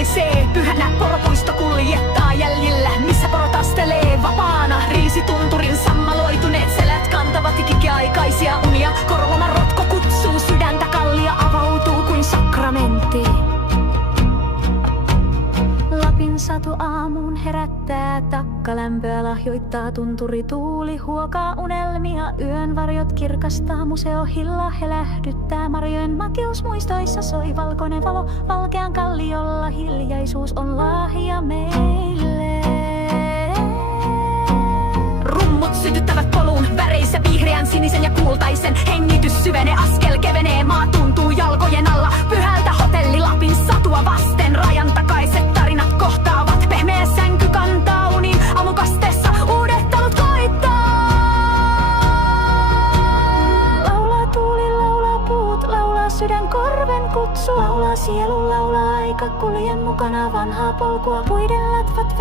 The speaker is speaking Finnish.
kolisee. Pyhänä poropuisto kuljettaa jäljillä, missä poro tastelee vapaana. Riisitunturin sammaloituneet selät kantavat ikiaikaisia unia. Korloman rotko kutsuu sydäntä, kallio avautuu kuin sakramentti. Lapin satu aamuun herättää, takkalämpöä lahjoittaa tunturi tuuli. Huokaa unelmia, yön varjot kirkastaa, museohilla helähdyttää. Marjojen makeus muistoissa soi, valkoinen valo valkean kalliolla. Hiljaisuus on lahja meille. Rummut sytyttävät polun väreissä, vihreän, sinisen ja kultaisen. Hengitys syvenee, askel kevenee, maa tuntuu jalkojen alla. Pyhältä hotelli Lapin satua vasten, rajan takaiset tarinat kohtaavat. Pehmeä sänky kantaa uniin, aamukasteessa uudet talut koittaa. Laulaa tuuli, laulaa puut, laulaa sydän korven kutsu. Laulaa sielu, laulaa aika, kuljen mukana vanhaa polkua, puiden latvat.